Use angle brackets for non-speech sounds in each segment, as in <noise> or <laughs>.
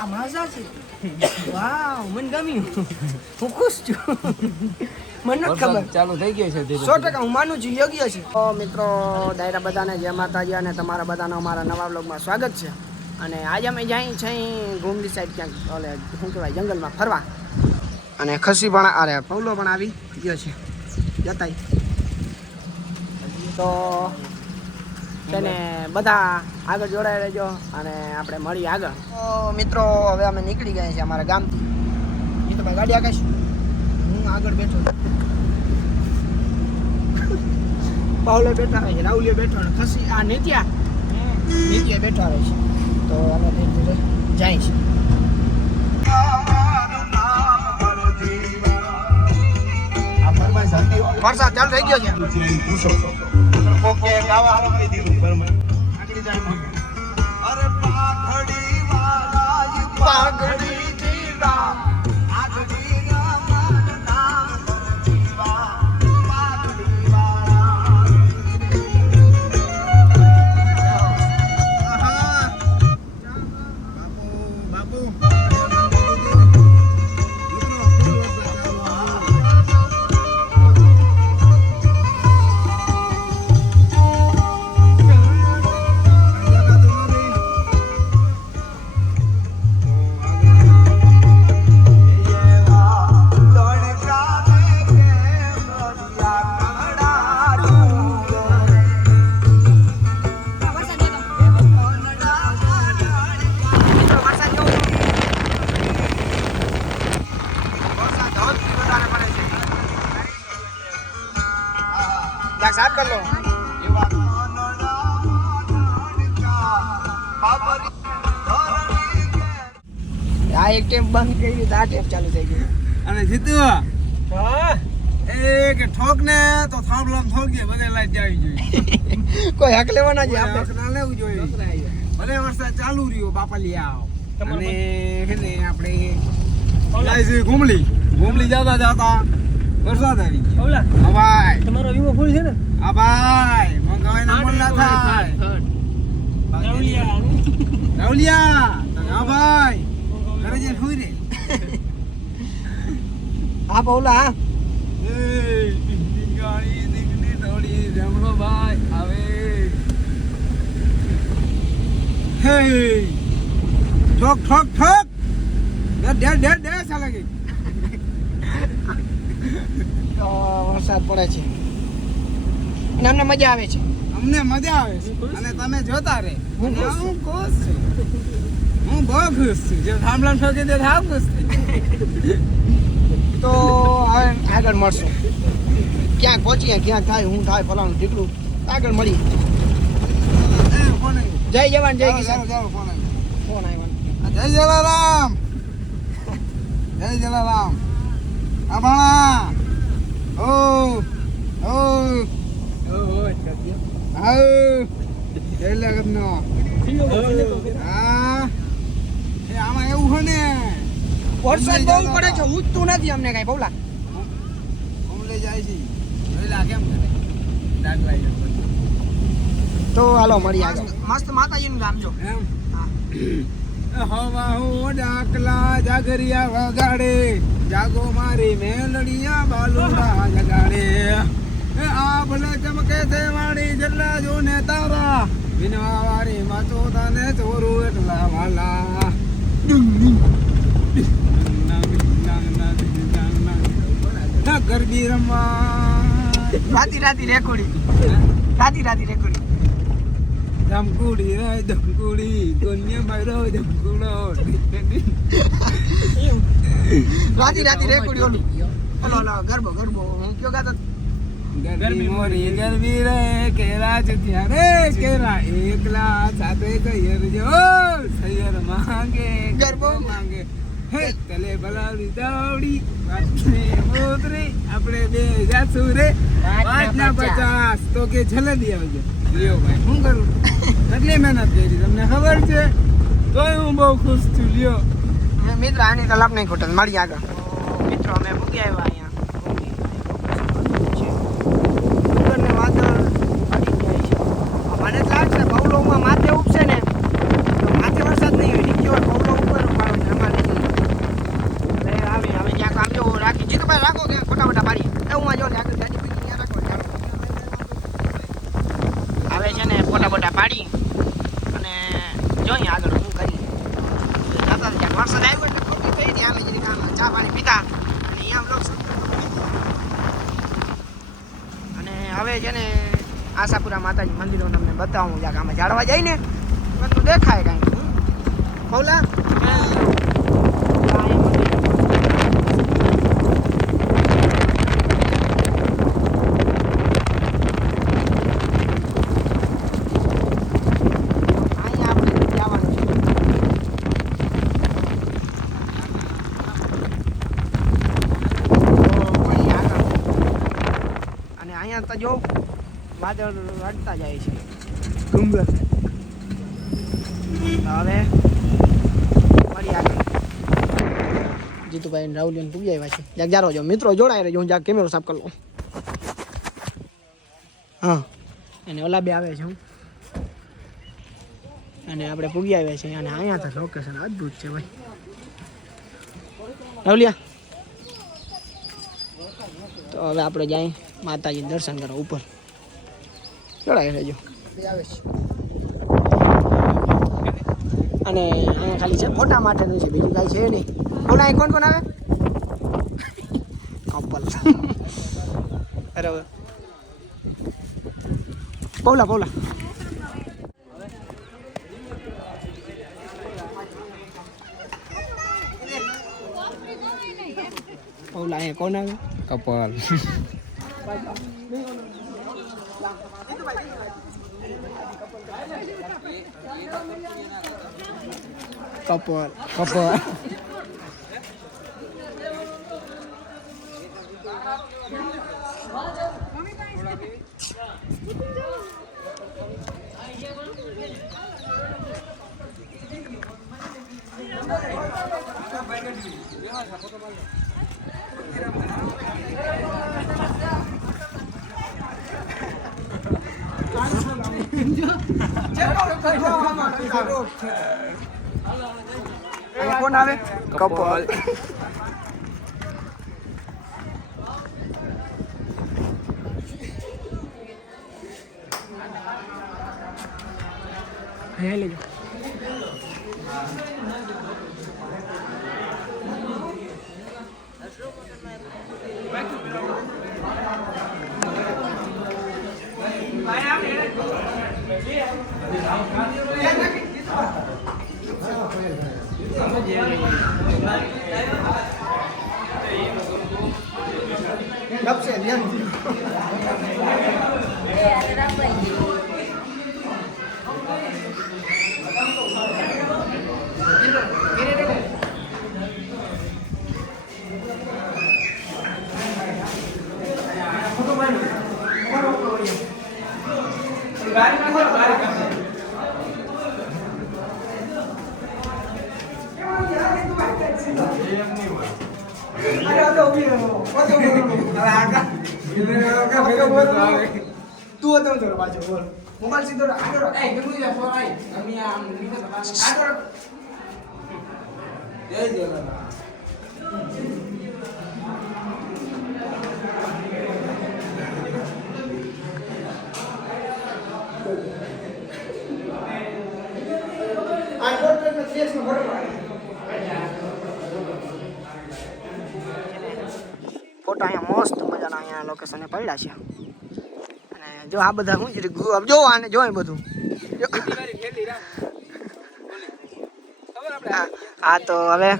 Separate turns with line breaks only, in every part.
આ મજા છે વાવ મને ગમ્યું. હું ખુશ છું. મને ખબર.
ચાલુ થઈ ગયો છે
સો ટકા હું માનું છું યોગ્ય છે. મિત્રો દાયરા બધાને જય માતાજી અને તમારા બધાનો અમારા નવા બ્લોગમાં સ્વાગત છે. અને આજે અમે જઈએ છે ઘૂમડી સાઈડ ક્યાંક ઓલે શું કહેવાય જંગલમાં ફરવા. અને ખસી પણ અરે પૌલો પણ આવી ગયો છે. જતાય. તો તેને બધા આગળ જોડાઈ રહેજો અને આપણે મળીએ આગળ. તો મિત્રો હવે અમે નીકળી ગયા છીએ અમારા ગામથી. એ તો ગાડી આકાશ. હું આગળ બેઠો છું. પાવલે બેઠા રહે છે રાહુલે બેઠો અને ખસી આ નીચ્યા નીચે બેઠા રહે છે. તો અમે ધીરે ધીરે જાય છે. વરસાદ ચાલુ થઈ ગયો છે? આગડી રમણ નામ જીવા પાઘડી વાળા. સાફ એક ટેપ બંધ કરી તો આ ટેપ ચાલુ થઈ ગયો.
અને જીતુ હા? એક ઠોક ને તો થાંભલામ ઠોકીએ બધે લાઈટ આવી જોઈએ. <laughs>
કોઈ હક લેવાના ના
જાય
આપણે
ના લેવું જોઈએ. ભલે વરસાદ ચાલુ રહ્યો બાપા લઈ આવો અને હે ને આપણે જાય ઘૂમલી. ઘૂમલી જાતા જતા વરસાદ આવી ગયો.
ઓલા.
હા ભાઈ.
તમારો વીમો ફૂલ છે ને?
હા ભાઈ. મંગાવાય ના મન ના થાય.
રાવલિયા.
રાવલિયા. હા ભાઈ. ઘરે જઈને સુઈ રે
હા. પૌલા હા
ડીંગાણી દીકની દોડી જમણો ભાઈ આવે. હે. ઠોક ઠોક ઠોક. ડે ડે ડે ડે સાલા
તો વરસાદ પડે છે. અને અમને મજા આવે છે.
અમને મજા આવે છે. અને તમે જોતા રે
હું
અને
ખુશ?
હું ખુશ છું. હું બહુ ખુશ છું. જે થાંભલામ ઠોકી દે થાવ ખુશ થઈ
તો હવે આગળ મળશું. ક્યાંક પહોંચીએ ક્યાંક થાય હું થાય ફલાણું ઢીકલું આગળ મળી જય જવાન જય કિસાન.
ફોન આવ્યો જય જલારામ. જય જલારામ. આ ભાણા ઓ ઓ આવ જય લગનનો હા એ આમાં એવું હોય ને
વરસાદ બહુ પડે છે ઉઠતું નથી અમને કઈ
અમલે જાય છે. કેમ કરે. ડાક લાગી
તો હાલો મળી આગળ. મસ્ત માતાજીનું ગામ જો.
હવા હું ડાકલા જાગરિયા વગાડે. જાગો મારી મેલડિયા બાલુડા જગાડે. આ ભલે ચમકે છે વાળી જલ્લા જો ને તારા. વિનવા વાળી માચો તને ચોરું એટલા વાલા. ગરબી રમવા.
રાતી રાતી રેકોડી રાતી રાતી રેકોડી
ધમકુડી રે ધમકુડી. કોન્યા મારો ધમકુડો.
રાતી રાતી રેકોડી ઓલું. ઓલો ઓલો ગરબો ગરબો. હું કયો ગાતો?
ગરમી મોરી ગરમી રે કેરા ચુતિયા રે કેરા એકલા સાથે કયર જો સૈયર માંગે
ગરબો
માંગે. તલે બલાવડી દાવડી વાસને મોતરી આપણે બે જાસુ રે. પાંચ ના પચાસ. તો કે જલ્દી આવજો. લ્યો ભાઈ શું કરું? કેટલી મહેનત કરી તમને ખબર છે? તોય હું બહુ ખુશ છું લ્યો.
મિત્ર આની લાભ નહીં ખોટલ મળી આગળ. મિત્રો અમે ભૂગી આવ્યા અહીંયા. મને જ લાગશે ને તો માથે વરસાદ નહીં હોય નીચે હોય બહુલો ઉપર પણ વરસાદ આવ્યો એટલે ખોટી થઈ ને આમે જરીક આમ ચા પાણી પીતા અને અહીંયા બ્લોગ શરૂ અને હવે છે ને આશાપુરા માતાજી મંદિરો તમને બતાવું જા આમાં જાળવા જાય ને બધું દેખાય કાંઈ. ખોલા? તો અહીંયા તો જો, વાદળ રડતા જાય છે. ડુંગર તો હવે જીતુ આગળ જીતુભાઈ રાહુલ પૂગી આવ્યા છે જ્યાં જારો જો મિત્રો જોડાઈ રહેજો હું જ્યાં કેમેરો સાફ કરી લઉં હા અને ઓલા બે આવે છે હું અને આપણે પૂગી આવ્યા છીએ અને અહીંયા તો લોકેશન અદ્ભુત છે ભાઈ રાહુલિયા તો હવે આપણે જાય માતાજી દર્શન કરવા ઉપર જોડાઈ રહેજો અને અહીંયા ખાલી છે ફોટા માટેનું છે બીજું કાંઈ છે નહીં. બોલા અહીં કોણ કોણ આવે? કપલ. બરાબર બોલા બોલા. પૌલા અહીંયા કોણ આવે?
કપાલ.
કપલ
કપાલ
અહીંયા કોણ આવે કપલ હે લેજો gấp sẽ nhân Vai, vai. તું હતો તો પાછો બોલ મોબાઈલ સીધો રાખ, આગળ રાખ. એ ગમે ત્યાં ફરાય. અમે આમ લીધે તો પાછો આગળ રાખ.
જય જગન્નાથ
આ portrait માં face નો photo પાડ. ફોટા અહીંયા મસ્ત મજાના અહીંયા લોકેશને પડ્યા છે અને જો આ બધા શું છે જો આને જો બધું. હા, તો હવે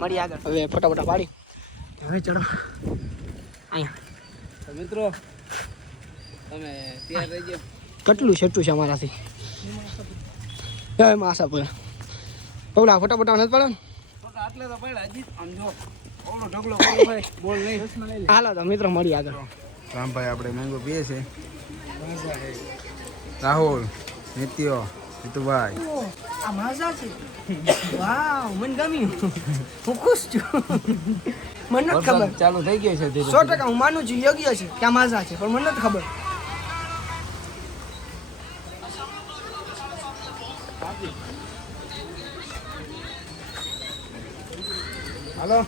મળી આગળ. હવે ફોટા ફોટા પાડી. હવે ચડો. અહીંયા.
તો મિત્રો તમે તૈયાર રહેજો
કેટલું છેટું છે અમારાથી? એમાં આશા આશાપુર પવલા ફોટા ફોટા નથી પડે
આટલે તો પડે હજી આમ જો ઓલો ઢગલો ભાઈ બોલ નહીં.
હાલો તો મિત્રો મળી આગળ.
રામભાઈ આપણે મેંગો પીએ છે. રાહુલ નિત્યો જીતુભાઈ
આ મજા છે. વાવ મને ગમ્યું. હું ખુશ છું. મને નથી ખબર.
ચાલુ થઈ ગયો છે
સો ટકા હું માનું છું યોગ્ય છે કે આ મજા છે પણ મને નથી ખબર.
હાલો.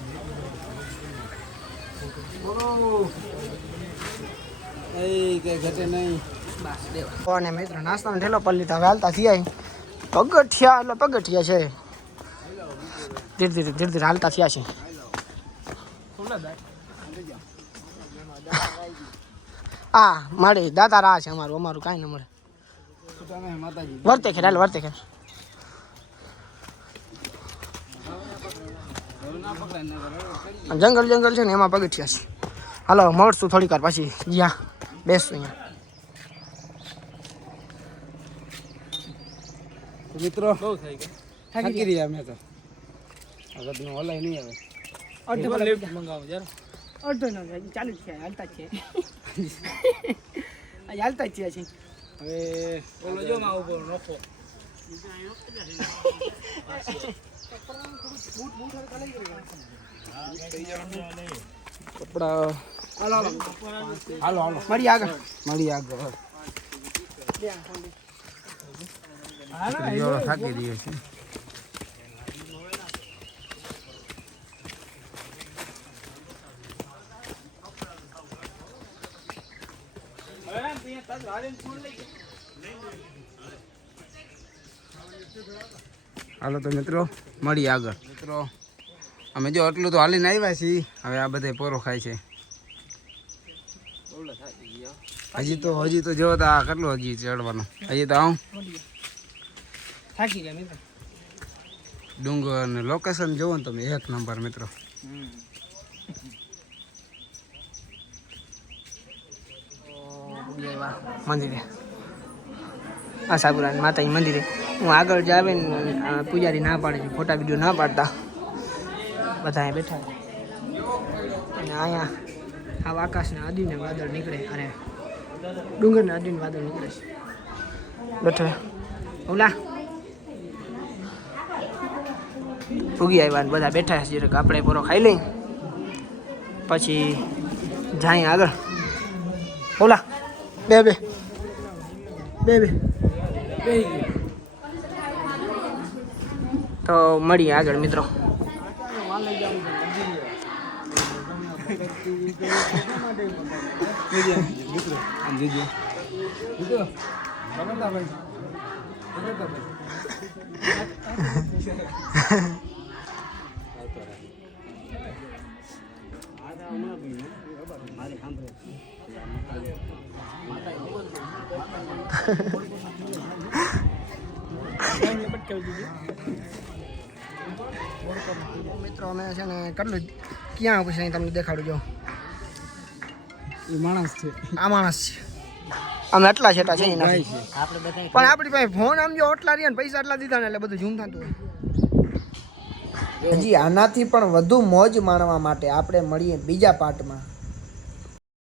એ કઈ ઘટે નહીં.
અને મિત્ર, નાસ્તાનો ઠેલો લીધા. હવે હાલતા થયા પગથિયા, એટલે પગથિયા છે. ધીરે ધીરે ધીરે ધીરે હાલતા થયા છે. આ મળે દાતા રા છે અમારું અમારું કાંઈ ન મળે. વર્તે ખેર, હાલ, વર્તે ખેર. જંગલ જંગલ છે ને, એમાં પગથિયા છે. હાલો, મળશું થોડીક વાર પછી. જ્યાં બેસશું અહીંયા.
તો મિત્રો
બહુ થઈ ગયું
થાકી રહ્યા અમે તો. તમે ઓલાય નહીં આવે.
અડધો
લિફ્ટ મંગાવું જરા.
અડધો ન ચાલુ છે હાલતા છે. હાલતા જ છે <laughs>
હવે
ઓલો જો માં ઊભો નખો.
કપડા
હાલો હાલો.
હાલો હાલો.
આગળ.
મળી આગળ. દીકરીઓ થાકી રહ્યો છે હાલો તો મિત્રો મળી આગળ મિત્રો અમે જો આટલું તો હાલીને આવ્યા છીએ હવે આ બધા પોરો ખાય છે હજી તો હજી તો જો તો આ કેટલું હજી ચડવાનું હજી તો આવું
થાકી ગયા મિત્રો.
ડુંગર ને લોકેશન જોવો ને તમે એક નંબર મિત્રો.
મંદિરે. આ સાબુરાની માતાજી મંદિરે. હું આગળ જાવે ને આ પૂજારી ના પાડે છે ફોટા વીડિયો ના પાડતા. બધા અહીંયા બેઠા અને અહીંયા આ આકાશના આદિને વાદળ નીકળે અરે ડુંગરના આદિને વાદળ નીકળે છે. બેઠા ઓલા. પૂગી આવ્યા ને બધા બેઠા છે. જરાક આપણે પૂરો ખાઈ લઈ પછી જાય આગળ. ઓલા, બે બે. બે બે. તો મળીએ આગળ, મિત્રો. <laughs> મિત્રો અમે છે ને કેટલું ક્યાં પછી તમને દેખાડું જો.
એ માણસ છે.
આ માણસ છે. અમે એટલા છેટા છે પણ આપણી પાસે ફોન આમ જો આટલા રહ્યા ને પૈસા એટલા દીધા ને એટલે બધું ઝૂમ થતું
હજી આનાથી પણ વધુ મોજ માણવા માટે આપણે મળીએ બીજા પાર્ટમાં